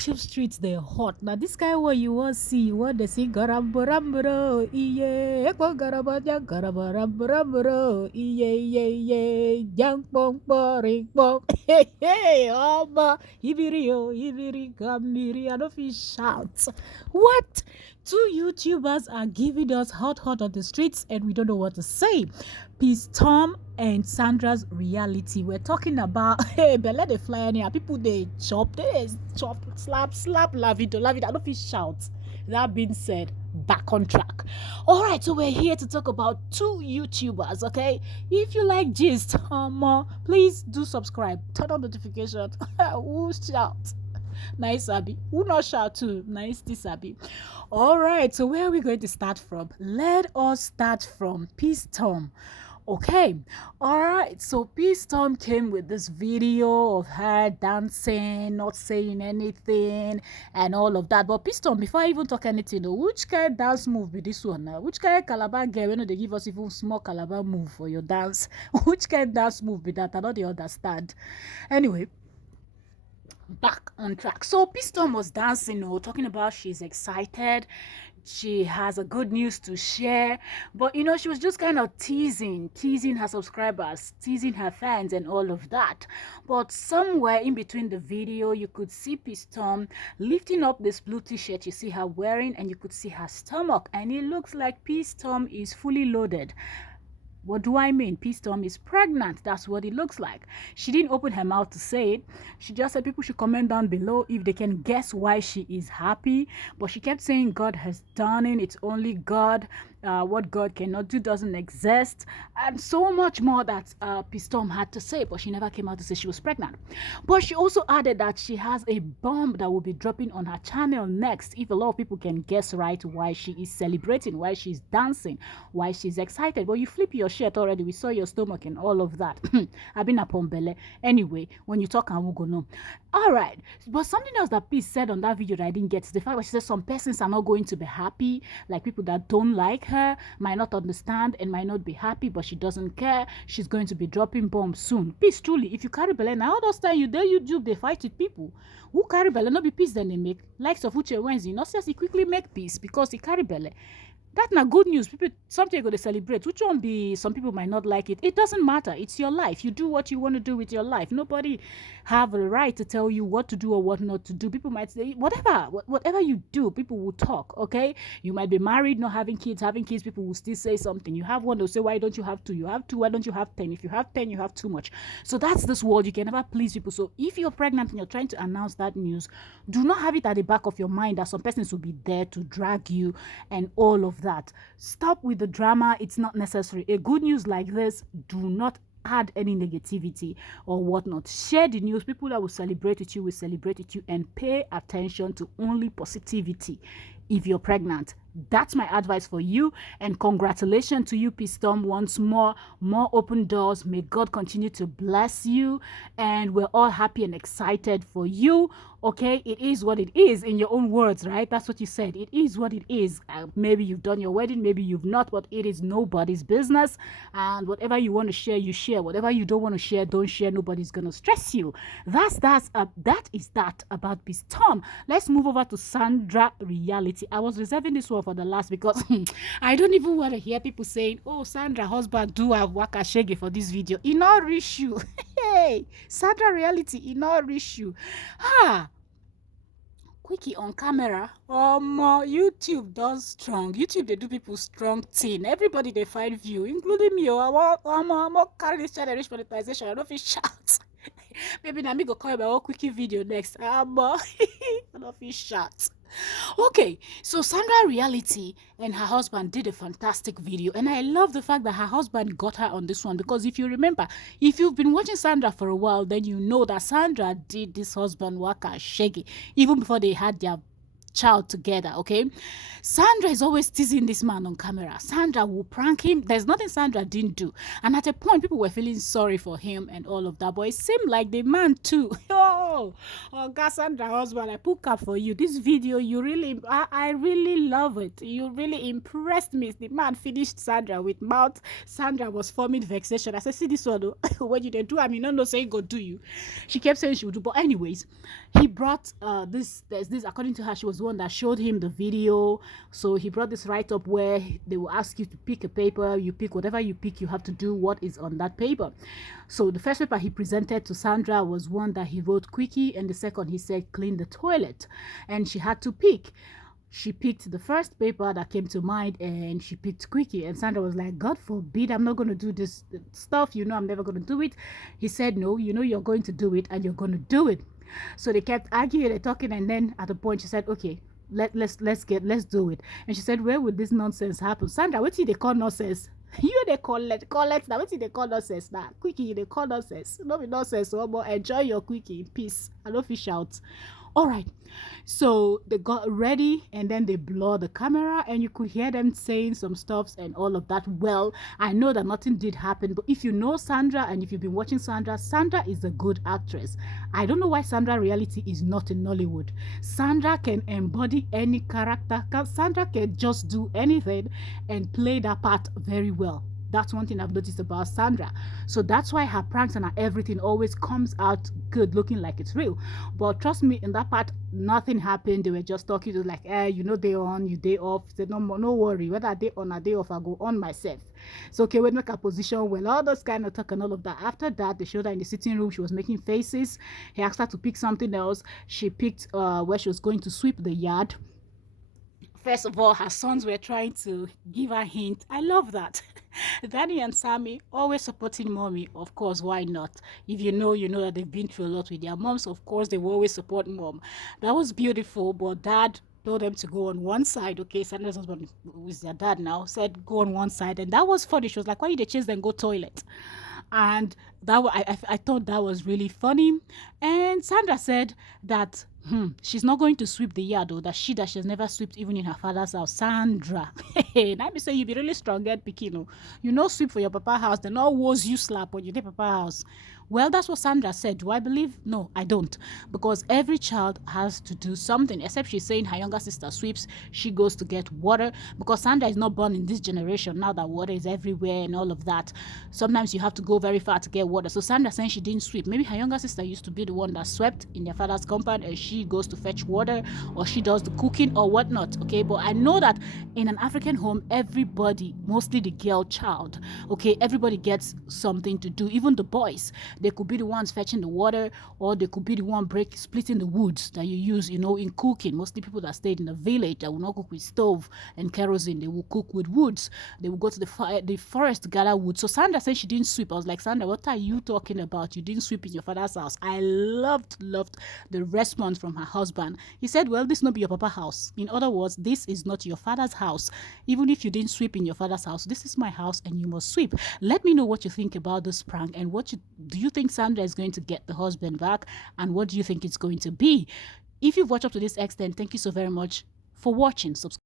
YouTube streets they hot. Now this guy what you want see, what they see garabarambaro, iye, ekwa garabaja garabarambaro, iye, yang pong boring pong, hey, ibiri gamiri, I don't feel shout. What? Two YouTubers are giving us hot on the streets and we don't know what to say. Peace Tom and Sandra's reality. We're talking about hey, but let the fly in here. People they chop, slap, lavido. I don't feel shout. That being said, back on track. All right, so we're here to talk about two YouTubers. Okay, if you like gist, please do subscribe, turn on notifications. Who shout? Nice Abby. Who not shout too? Nice this Abby. All right, so where are we going to start from? Let us start from Peace Tom. Okay, all right, so Peace Tom came with this video of her dancing, not saying anything and all of that. But Peace Tom, before I even talk anything, which kind of dance move be this one now? Which kind of calabar girl, they give us even small calabar move for your dance? Which kind of dance move be that? I don't understand. Anyway, back on track. So Peace Tom was dancing, talking about she's excited, she has a good news to share, but she was just kind of teasing her subscribers, teasing her fans and all of that. But somewhere in between the video, you could see Peace Tom lifting up this blue t-shirt you see her wearing, and you could see her stomach, and it looks like Peace Tom is fully loaded. What do I mean? Peace Tom is pregnant. That's what it looks like. She didn't open her mouth to say it. She just said people should comment down below if they can guess why she is happy. But she kept saying God has done it. It's only God. What God cannot do doesn't exist. And so much more that Peace Tom had to say. But she never came out to say she was pregnant. But she also added that she has a bomb that will be dropping on her channel next. If a lot of people can guess right why she is celebrating, why she's dancing, why she's excited. Well, you flip your shirt already. We saw your stomach and all of that. I've been upon belly. Anyway, when you talk, I will go no. All right. But something else that Peace said on that video that I didn't get is the fact that she said some persons are not going to be happy. Like people that don't like her might not understand and might not be happy, but she doesn't care. She's going to be dropping bombs soon. Peace, truly, if you carry belly, now all those time you there YouTube, they fight with people. Who carry belly, not be peace, then they make. Likes of Uche Wednesday, not just he quickly make peace because he carry belly. That's not good news. People, something you're going to celebrate. Which one be, some people might not like it. It doesn't matter. It's your life. You do what you want to do with your life. Nobody have a right to tell you what to do or what not to do. People might say, whatever you do, people will talk, okay? You might be married, not having kids, people will still say something. You have one, they'll say, why don't you have two? You have two, why don't you have 10? If you have 10, you have too much. So that's this world. You can never please people. So if you're pregnant and you're trying to announce that news, do not have it at the back of your mind that some persons will be there to drag you and all of that. Stop with the drama. It's not necessary. A good news like this, do not add any negativity or whatnot. Share the news. People that will celebrate with you will celebrate with you, and pay attention to only positivity. If you're pregnant, that's my advice for you. And congratulations to you, Peace Tom, once more open doors. May God continue to bless you, and we're all happy and excited for you. Okay, it is what it is, in your own words, right? That's what you said. It is what it is. Maybe you've done your wedding, maybe you've not, but it is nobody's business. And whatever you want to share, you share. Whatever you don't want to share, don't share. Nobody's gonna stress you. That is that about Peace Tom. Let's move over to Sandra reality. I was reserving this one for the last because I don't even want to hear people saying, oh, Sandra husband do have waka shege for this video. In no issue. Hey, Sandra reality, in no issue. Quickie on camera. YouTube does strong. YouTube, they do people strong thing. Everybody they find view, including me. I want carry this channel reach monetization. I don't feel shout. Maybe now me go call my own Quickie video next. I don't feel shout. Okay, so Sandra reality and her husband did a fantastic video, and I love the fact that her husband got her on this one, because if you remember, if you've been watching Sandra for a while, then you know that Sandra did this husband waka shaggy even before they had their child together, okay? Sandra is always teasing this man on camera. Sandra will prank him. There's nothing Sandra didn't do. And at a point, people were feeling sorry for him and all of that. But it seemed like the man too. Oh, God, Sandra husband, I put up for you. This video, I really love it. You really impressed me. The man finished Sandra with mouth. Sandra was forming vexation. I said, see this one, what you do? I mean, no, say go do you. She kept saying she would do. But anyways, he brought this, according to her, she was the one that showed him the video. So he brought this write-up where they will ask you to pick a paper. You pick whatever you pick, you have to do what is on that paper. So the first paper he presented to Sandra was one that he wrote Quickie, and the second he said clean the toilet, and she had to pick. She picked the first paper that came to mind, and she picked Quickie. And Sandra was like, God forbid, I'm not going to do this stuff. I'm never going to do it. He said, no, you're going to do it, and you're going to do it. So they kept arguing and talking, and then at a point she said, okay, let's do it. And she said, where would this nonsense happen? Sandra, what did they call nonsense? You they call it now. What did they call nonsense now? Quickie, they call nonsense. No be nonsense, but enjoy your Quickie in peace. I don't fish out. All right, so they got ready, and then they blurred the camera, and you could hear them saying some stuffs and all of that. Well, I know that nothing did happen, but if you know Sandra and if you've been watching Sandra is a good actress. I don't know why Sandra reality is not in Nollywood. Sandra can embody any character. Sandra can just do anything and play that part very well. That's one thing I've noticed about Sandra. So that's why her pranks and her everything always comes out good, looking like it's real. But trust me, in that part, nothing happened. They were just talking to like, day on, you day off. Said, no worry. Whether day on or day off, I go on myself. So okay, we'll make a position. Well, all those kind of talk and all of that. After that, they showed her in the sitting room. She was making faces. He asked her to pick something else. She picked where she was going to sweep the yard. First of all, her sons were trying to give her a hint. I love that. Danny and Sammy always supporting mommy. Of course, why not? If you know that they've been through a lot with their moms. Of course, they will always support mom. That was beautiful, but dad told them to go on one side. Okay, Sandra's husband with their dad now said go on one side, and that was funny. She was like, why did they chase them go toilet? And I thought that was really funny. And Sandra said that she's not going to sweep the yard, or that she has never swept even in her father's house. Sandra, let me say you be really strong head picking. You know sweep for your papa house, then all woes you slap on your papa house. Well, that's what Sandra said. Do I believe? No, I don't. Because every child has to do something, except she's saying her younger sister sweeps, she goes to get water. Because Sandra is not born in this generation now that water is everywhere and all of that. Sometimes you have to go very far to get water. So Sandra saying she didn't sweep. Maybe her younger sister used to be the one that swept in their father's compound, and she goes to fetch water, or she does the cooking or whatnot. Okay, but I know that in an African home, everybody, mostly the girl child, okay, everybody gets something to do. Even the boys, they could be the ones fetching the water, or they could be the one splitting the woods that you use, in cooking. Mostly people that stayed in the village that will not cook with stove and kerosene, they will cook with woods. They will go to the forest to gather wood. So Sandra said she didn't sweep. I was like, Sandra, what are you talking about? You didn't sweep in your father's house. I loved the response from her husband. He said, well, this not be your papa house. In other words, this is not your father's house. Even if you didn't sweep in your father's house, this is my house and you must sweep. Let me know what you think about this prank, and do you think Sandra is going to get the husband back, and what do you think it's going to be? If you've watched up to this extent, thank you so very much for watching. Subscribe